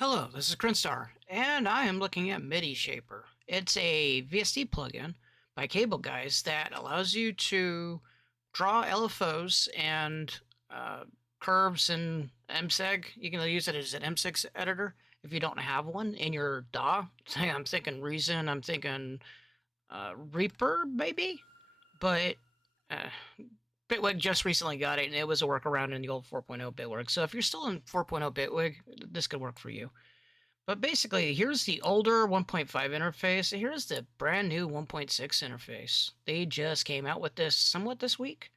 Hello, this is Crinstar, and I am looking at MIDI Shaper. It's a VST plugin by Cableguys that allows you to draw LFOs and curves in MSEG. You can use it as an MSEG editor if you don't have one in your DAW. I'm thinking Reason, I'm thinking Reaper, maybe? But uh, Bitwig just recently got it, and it was a workaround in the old 4.0 Bitwig. So if you're still in 4.0 Bitwig, this could work for you. But basically, here's the older 1.5 interface, and here's the brand new 1.6 interface. They just came out with this somewhat this week,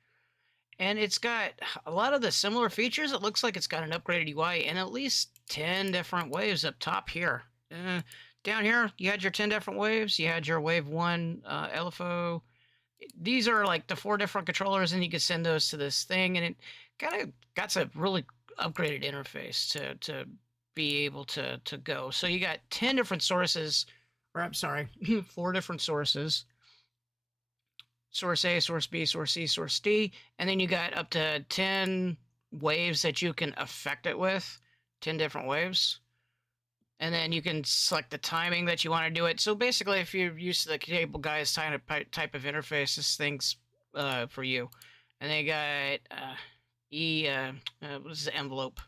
and it's got a lot of the similar features. It looks like it's got an upgraded UI and at least 10 different waves up top here. Down here, you had your 10 different waves. You had your wave 1 LFO. These are like the 4 different controllers, and you can send those to this thing, and it kind of got a really upgraded interface to be able to go. So you got 10 different sources, or I'm sorry, 4 different sources. Source A, source B, source C, source D, and then you got up to 10 waves that you can affect it with, 10 different waves. And then you can select the timing that you want to do it. So basically, if you're used to the Cableguys type of interface, this thing's for you. And they got what is the envelope?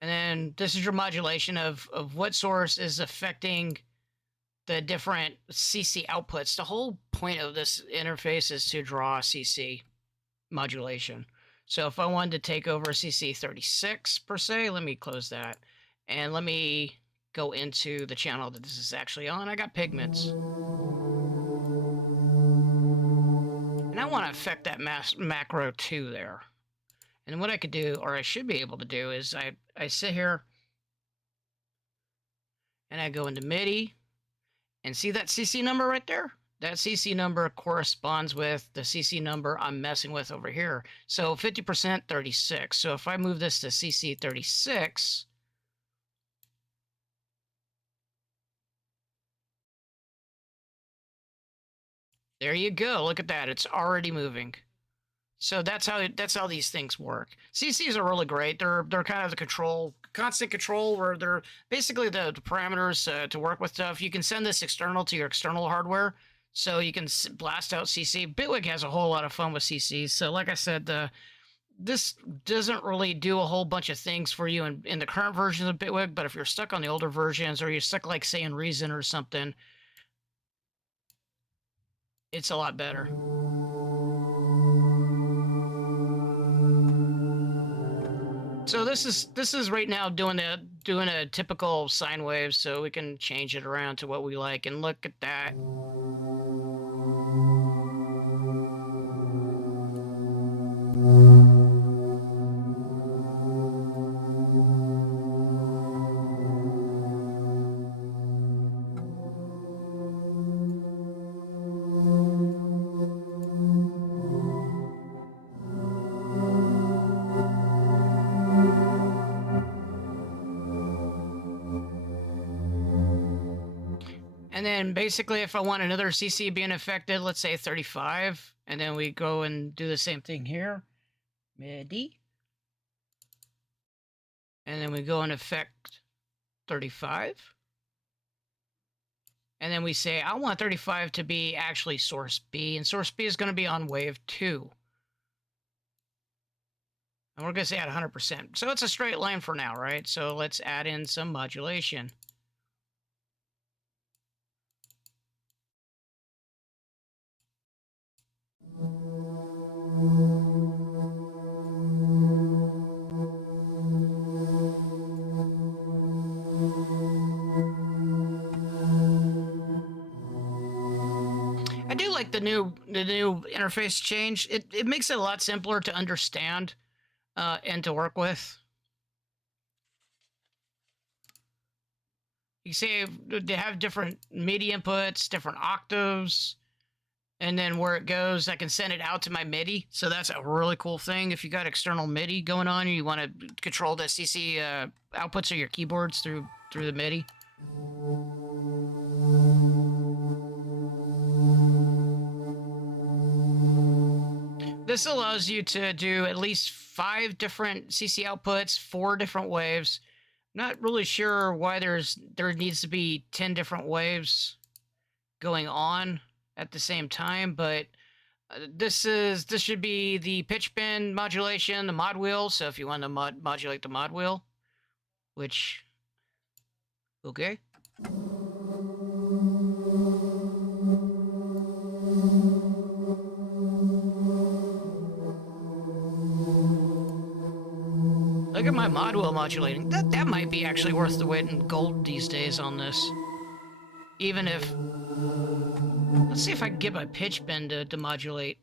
And then this is your modulation of what source is affecting the different CC outputs. The whole point of this interface is to draw CC modulation. So if I wanted to take over CC 36 per se, let me close that. And let me go into the channel that this is actually on. I got pigments. And I want to affect that macro too there. And what I could do, or I should be able to do, is I sit here and I go into MIDI and see that CC number right there? That CC number corresponds with the CC number I'm messing with over here. So 50%, 36. So if I move this to CC 36, there you go. Look at that. It's already moving. So that's how these things work. CCs are really great. They're kind of the constant control, where they're basically the parameters to work with stuff. You can send this external to your external hardware, so you can blast out CC. Bitwig has a whole lot of fun with CCs. So like I said, this doesn't really do a whole bunch of things for you in the current versions of Bitwig, but if you're stuck on the older versions, or you're stuck like say in Reason or something, it's a lot better. So this is right now doing a typical sine wave, so we can change it around to what we like. And look at that. And then basically, if I want another CC being affected, let's say 35, and then we go and do the same thing here, MIDI, and then we go and affect 35, and then we say I want 35 to be actually source B, and source B is going to be on wave 2. And we're going to say at 100%. So it's a straight line for now, right? So let's add in some modulation. I do like the new interface change. It makes it a lot simpler to understand and to work with. You see, they have different MIDI inputs, different octaves, and then where it goes, I can send it out to my MIDI. So that's a really cool thing. If you got external MIDI going on, and you want to control the CC outputs of your keyboards through the MIDI. This allows you to do at least 5 different CC outputs, 4 different waves. Not really sure why there needs to be 10 different waves going on at the same time, but this should be the pitch bend modulation, the mod wheel. So if you want to modulate the mod wheel, which okay. Look at my mod wheel modulating. That might be actually worth the weight in gold these days on this. Even if, let's see if I can get my pitch bend to modulate.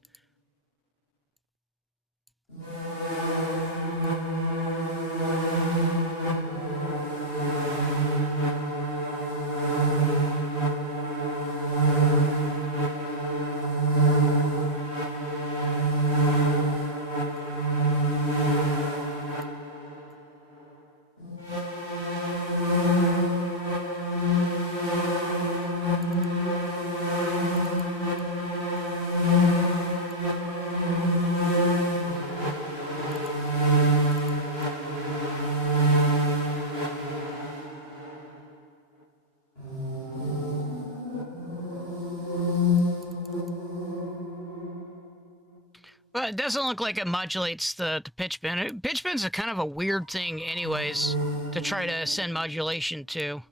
But it doesn't look like it modulates the pitch bend. Pitch bend's a kind of a weird thing anyways to try to send modulation to.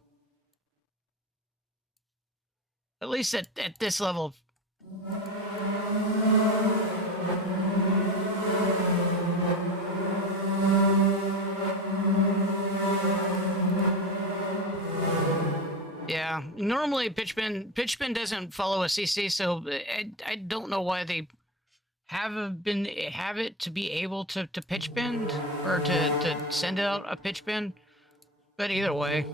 At least at this level. Yeah, normally pitch bend doesn't follow a CC, so I don't know why they have it to be able to pitch bend or to send out a pitch bend, but either way.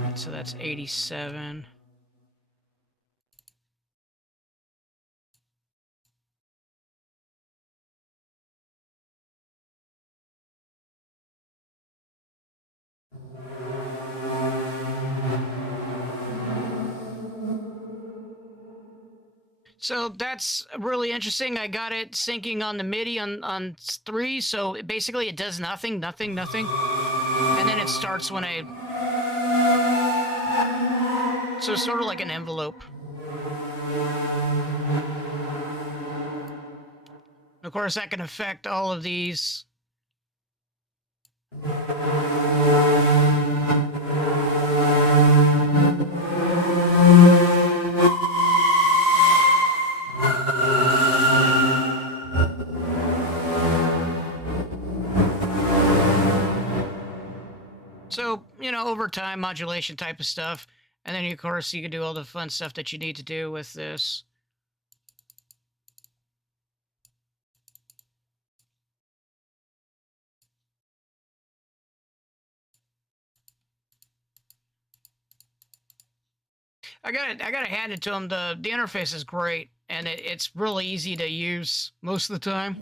Right, so that's 87. So that's really interesting. I got it syncing on the MIDI on 3, so basically it does nothing, nothing, nothing. And then it starts when I... So it's sort of like an envelope. Of course, that can affect all of these. So, you know, over time, modulation type of stuff. And then, of course, you can do all the fun stuff that you need to do with this. I gotta hand it to them. The interface is great, and it's really easy to use most of the time.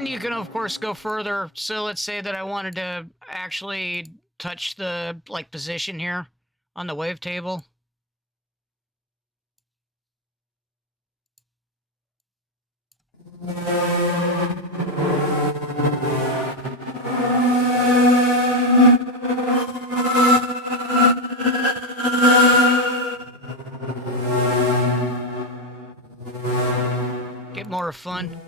You can of course go further. So let's say that I wanted to actually touch the position here on the wavetable. Get more fun.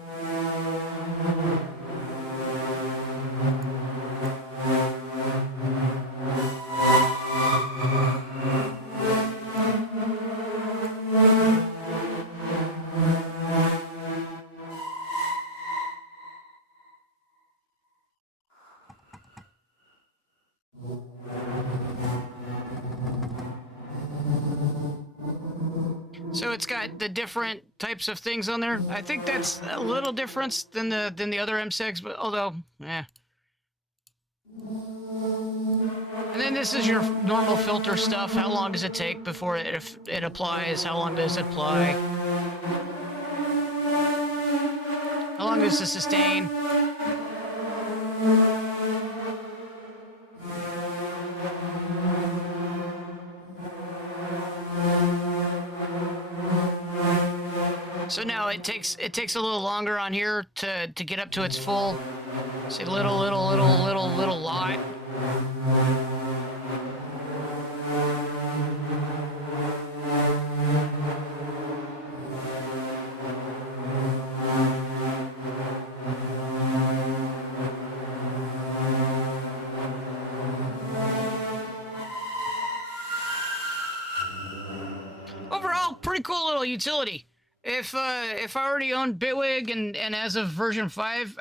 So it's got the different types of things on there. I think that's a little different than the other MSEGs, but although, yeah. And then this is your normal filter stuff. How long does it take before it applies? How long does it apply? How long does it sustain? So now it takes a little longer on here to get up to its full. See, little lot. Overall, pretty cool little utility. If I already owned Bitwig and as of version 5,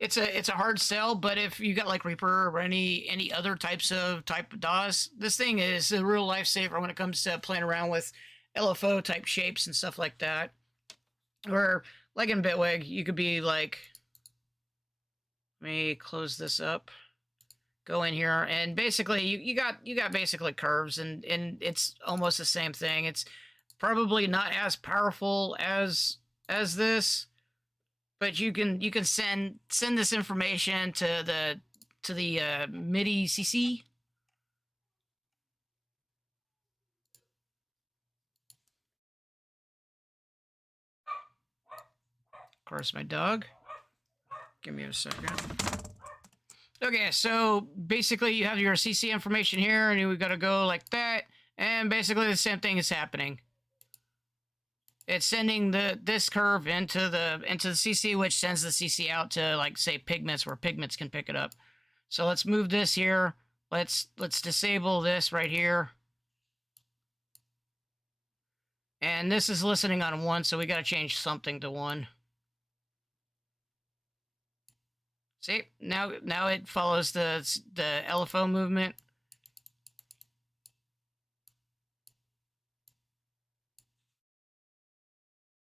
it's a hard sell. But if you got like Reaper or any other type of DAWs, this thing is a real lifesaver when it comes to playing around with LFO type shapes and stuff like that. Or like in Bitwig, you could be like, let me close this up. Go in here and basically you got basically curves and it's almost the same thing. It's probably not as powerful as this, but you can send this information to the MIDI CC. Of course, my dog. Give me a second. Okay, so basically you have your CC information here, and we got to go like that, and basically the same thing is happening. It's sending this curve into the CC, which sends the CC out to, like, say, pigments, where pigments can pick it up. So let's move this here. Let's disable this right here. And this is listening on 1, so we got to change something to 1. See, now it follows the LFO movement.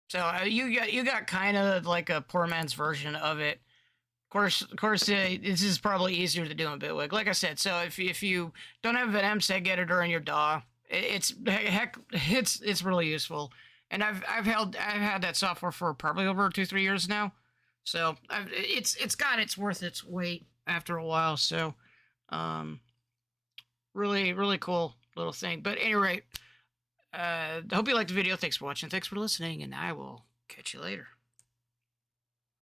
So you got kind of like a poor man's version of it. Of course, this is probably easier to do in Bitwig. Like I said, so if you don't have an MSEG editor in your DAW, it's really useful. And I've had that software for probably over 2-3 years now. So it's got worth its weight after a while. So, really cool little thing. But at any rate, I hope you liked the video. Thanks for watching. Thanks for listening, and I will catch you later.